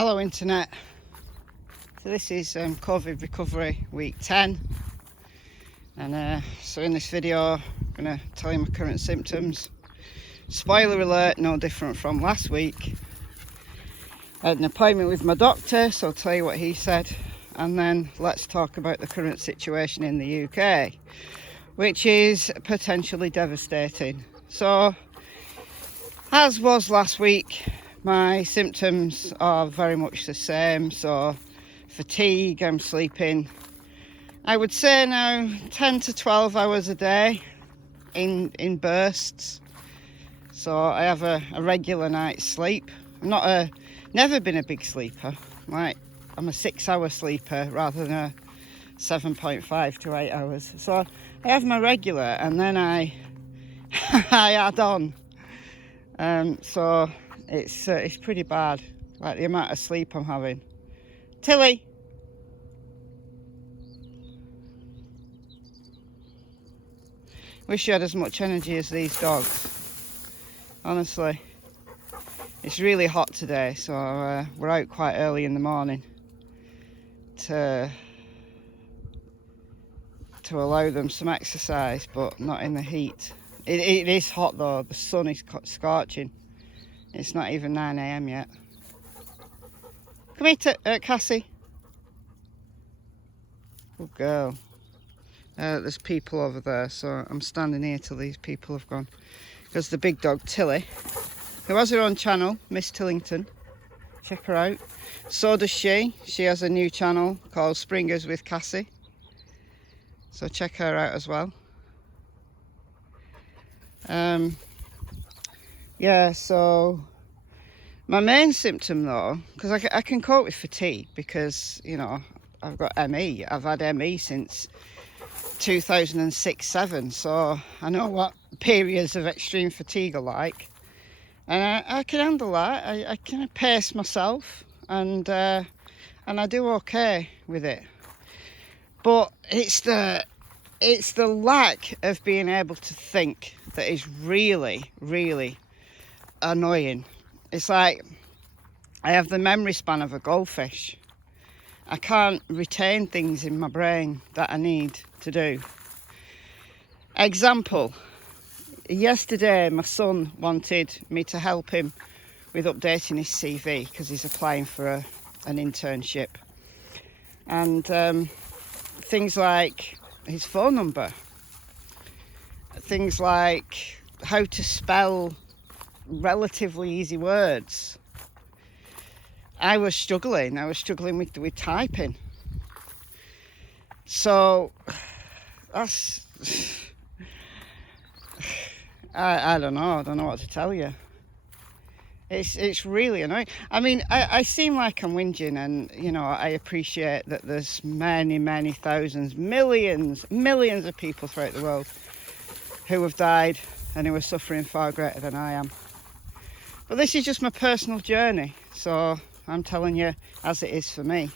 Hello internet. So this is COVID recovery week 10, and so in this video I'm going to tell you my current symptoms. Spoiler alert, no different from last week. I had an appointment with my doctor, so I'll tell you what he said, and then let's talk about the current situation in the UK, which is potentially devastating. So as was last week, my symptoms are very much the same. So fatigue, I'm sleeping, I would say now 10 to 12 hours a day in bursts. So I have a regular night's sleep. I'm never been a big sleeper. Like, I'm a 6-hour sleeper rather than a 7.5 to 8 hours. So I have my regular, and then I I add on. So it's pretty bad, like the amount of sleep I'm having. Tilly! Wish you had as much energy as these dogs. Honestly. It's really hot today, so we're out quite early in the morning to allow them some exercise, but not in the heat. It is hot though, the sun is scorching. It's not even 9 AM yet. Come here, Cassie. Good girl. There's people over there, so I'm standing here till these people have gone. Because the big dog, Tilly, who has her own channel, Miss Tillington, check her out. So does she. She has a new channel called Springers with Cassie. So check her out as well. Yeah, so my main symptom though, because I can cope with fatigue because, you know, I've got ME. I've had ME since 2006-07, so I know what periods of extreme fatigue are like, and I can handle that. I can pace myself, and I do okay with it. But it's the lack of being able to think that is really, really annoying. It's like I have the memory span of a goldfish. I can't retain things in my brain that I need to do. Example, yesterday my son wanted me to help him with updating his CV because he's applying for an internship. And things like his phone number, things like how to spell relatively easy words. I was struggling with typing. So that's I don't know what to tell you. It's really annoying. I mean, I seem like I'm whinging, and you know, I appreciate that there's many thousands, millions of people throughout the world who have died and who are suffering far greater than I am. But this is just my personal journey, so I'm telling you as it is for me.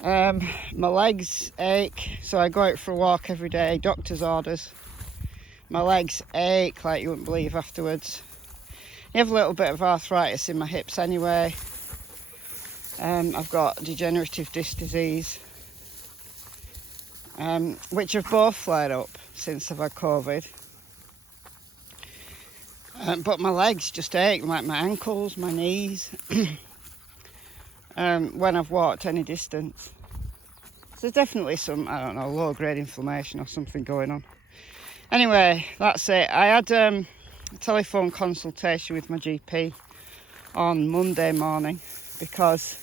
My legs ache, so I go out for a walk every day, doctor's orders. My legs ache like you wouldn't believe afterwards. I have a little bit of arthritis in my hips anyway. I've got degenerative disc disease, which have both flared up since I've had COVID. But my legs just ache, like my ankles, my knees, when I've walked any distance. So there's definitely some, I don't know, low-grade inflammation or something going on. Anyway, that's it. I had a telephone consultation with my GP on Monday morning because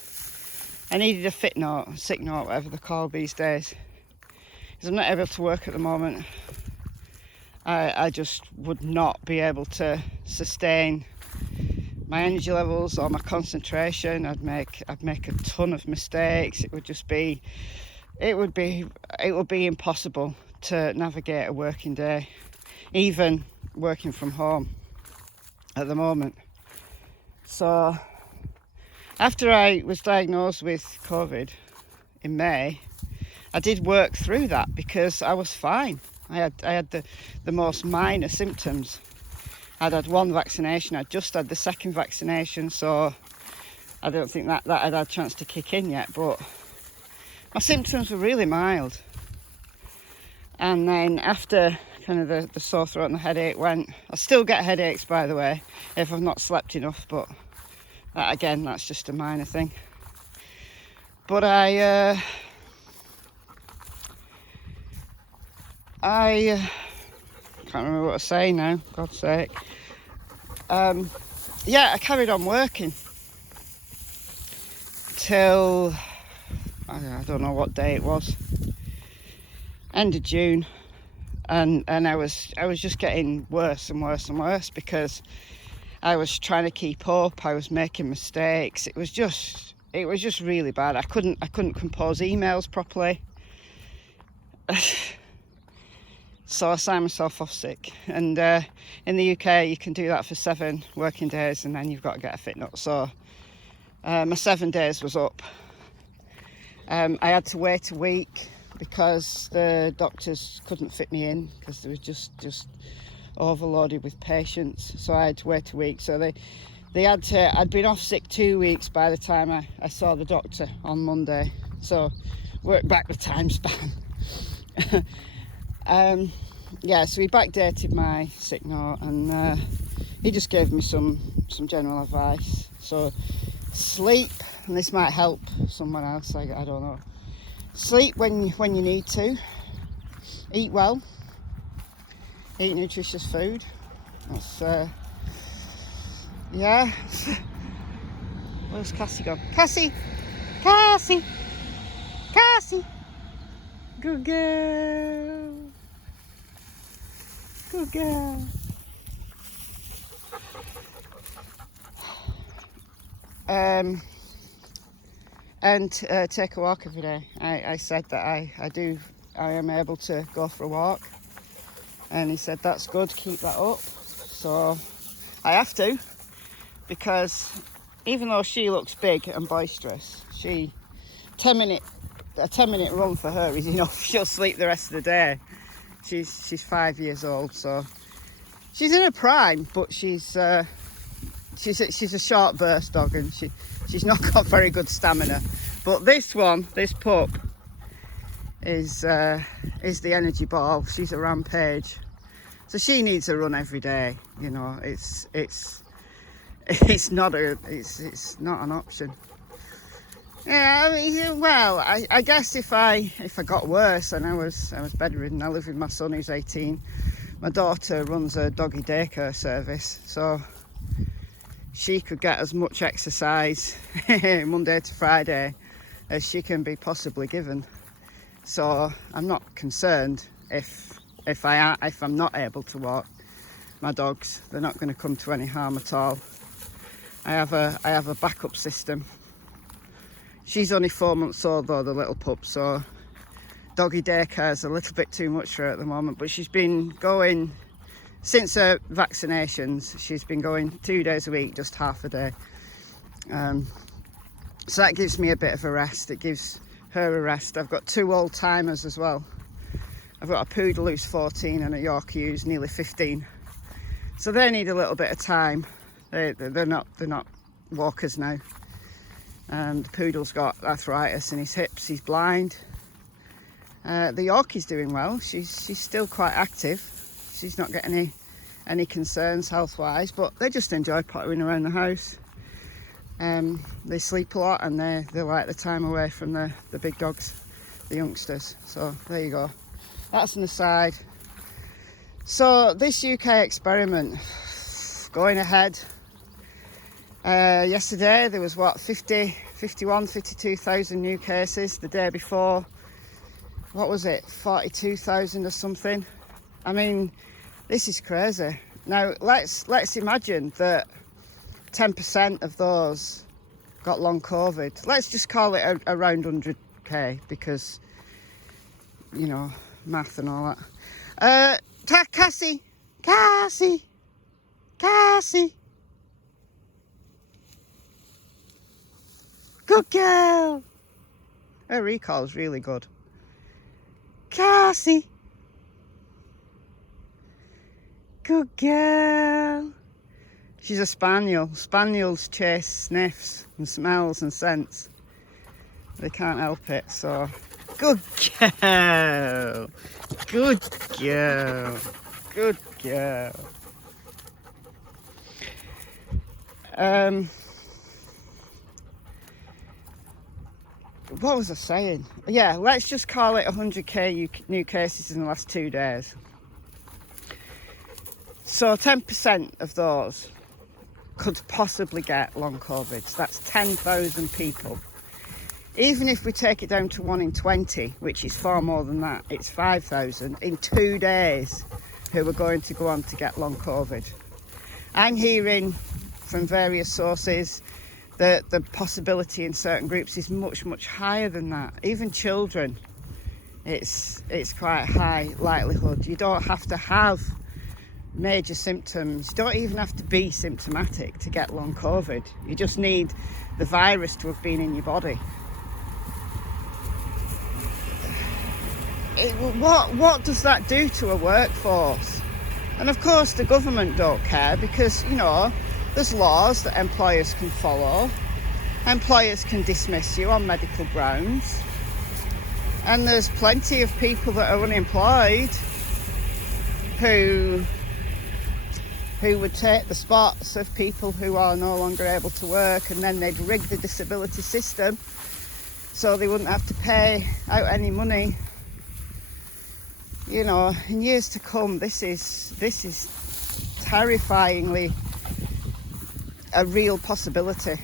I needed a sick note, whatever they're called these days. Because I'm not able to work at the moment. I just would not be able to sustain my energy levels or my concentration. I'd make a ton of mistakes. It would be impossible to navigate a working day, even working from home at the moment. So after I was diagnosed with COVID in May, I did work through that because I was fine. I had the most minor symptoms. I'd had one vaccination. I'd just had the second vaccination, so I don't think that had a chance to kick in yet, but my symptoms were really mild. And then after kind of the sore throat and the headache went, I still get headaches, by the way, if I've not slept enough, but that, again, that's just a minor thing. But I can't remember what I was saying now, God's sake. Yeah, I carried on working till, I don't know what day it was, end of June. And I was just getting worse and worse and worse because I was trying to keep up. I was making mistakes. It was just really bad. I couldn't compose emails properly. So I signed myself off sick. And in the UK, you can do that for 7 working days, and then you've got to get a fit note. So my 7 days was up. I had to wait a week because the doctors couldn't fit me in because they were just overloaded with patients. So I had to wait a week. So they had to. I'd been off sick 2 weeks by the time I saw the doctor on Monday. So work back the time span. Yeah, so he backdated my sick note, and he just gave me some general advice. So sleep, and this might help someone else, I don't know. Sleep when you need to. Eat well. Eat nutritious food. That's yeah. Where's Cassie gone? Cassie! Cassie! Cassie! Good girl. Good girl. And take a walk every day. I said that I am able to go for a walk, and he said that's good, keep that up. So I have to, because even though she looks big and boisterous, a 10-minute run for her is enough. She'll sleep the rest of the day. She's 5 years old, so she's in her prime, but she's a short burst dog, and she's not got very good stamina. But this pup is the energy ball. She's a rampage, so she needs a run every day. You know, it's not an option. Yeah, I mean, well, I guess if I got worse and I was bedridden, I live with my son who's 18. My daughter runs a doggy daycare service, so she could get as much exercise Monday to Friday as she can be possibly given. So I'm not concerned if I'm not able to walk my dogs. They're not going to come to any harm at all. I have a backup system. She's only 4 months old though, the little pup, so doggy daycare is a little bit too much for her at the moment, but she's been going since her vaccinations. She's been going 2 days a week, just half a day. So that gives me a bit of a rest. It gives her a rest. I've got 2 old timers as well. I've got a poodle who's 14 and a Yorkie who's nearly 15. So they need a little bit of time. They're not walkers now. The poodle's got arthritis in his hips. He's blind. The Yorkie's doing well. She's still quite active. She's not getting any concerns health-wise, but they just enjoy pottering around the house. They sleep a lot, and they like the time away from the big dogs, the youngsters. So there you go. That's an aside. So this UK experiment going ahead. Yesterday there was 52,000 new cases. The day before, what was it, 42,000 or something. I mean, this is crazy. Now let's imagine that 10% of those got long COVID. Let's just call it around 100k, because, you know, math and all that. Cassie. Good girl. Her recall's really good. Cassie. Good girl. She's a spaniel. Spaniels chase sniffs and smells and scents. They can't help it, so... Good girl! Good girl! Good girl! What was I saying? Yeah, let's just call it 100k new cases in the last 2 days. So 10% of those could possibly get long COVID. So that's 10,000 people. Even if we take it down to 1 in 20, which is far more than that, it's 5,000 in 2 days who are going to go on to get long COVID. I'm hearing from various sources that the possibility in certain groups is much, much higher than that. Even children, it's quite high likelihood. You don't have to have major symptoms. You don't even have to be symptomatic to get long COVID. You just need the virus to have been in your body. What does that do to a workforce? And of course the government don't care, because, you know, there's laws that employers can follow. Employers can dismiss you on medical grounds. And there's plenty of people that are unemployed who would take the spots of people who are no longer able to work, and then they'd rig the disability system so they wouldn't have to pay out any money. You know, in years to come, this is terrifyingly a real possibility,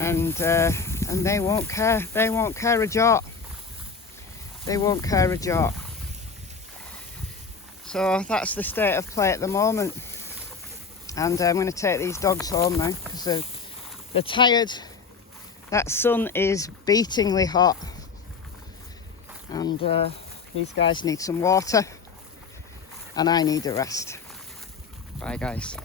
and they won't care. They won't care a jot. They won't care a jot. So that's the state of play at the moment, and I'm going to take these dogs home now because they're tired. That sun is beatingly hot, and these guys need some water, and I need a rest. Bye guys.